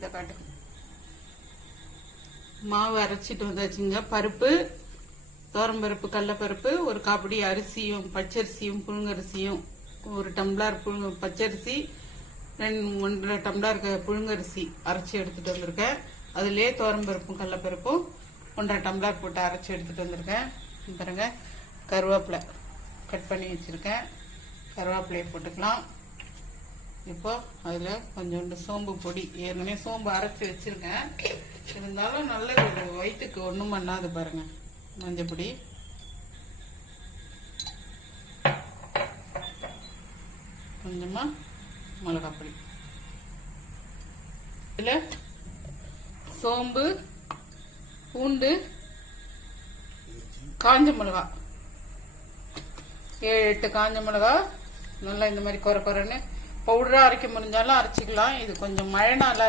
இதை காட்டு. மாவு அரைச்சிட்டு வந்தாச்சுங்க. பருப்பு, துவரம்பருப்பு, கடலப்பருப்பு, ஒரு காப்படி அரிசியும் பச்சரிசியும் புழுங்கரிசியும், ஒரு டம்ளர் பச்சரிசி, 1.5 டம்ளர் புழுங்கரிசி அரைச்சி எடுத்துட்டு வந்திருக்கேன். அதுலேயே துவரம்பருப்பும் கடலப்பருப்பும் 1.5 டம்ளர் போட்டு அரைச்சி எடுத்துட்டு வந்திருக்கேன். பாருங்க, கருவேப்பிலை கட் பண்ணி வச்சிருக்கேன். கருவேப்பிலையை போட்டுக்கலாம். இப்போ அதில் கொஞ்சோண்டு சோம்பு பொடி, ஏற்கனவே சோம்பு அரைச்சி வச்சிருக்கேன், இருந்தாலும் நல்லது, வயிற்றுக்கு ஒன்றும் பண்ணாது. பாருங்க, மஞ்சள் பொடி, கொஞ்சமா மிளகாய் பொடி, இதில் சோம்பு, பூண்டு, காஞ்ச மிளகா, 7-8 காஞ்ச மிளகா நல்லா இந்த மாதிரி குறை குறைன்னு பவுடரா அரைக்க முடிஞ்சாலும் அரைச்சிக்கலாம். இது கொஞ்சம் மழை நாளா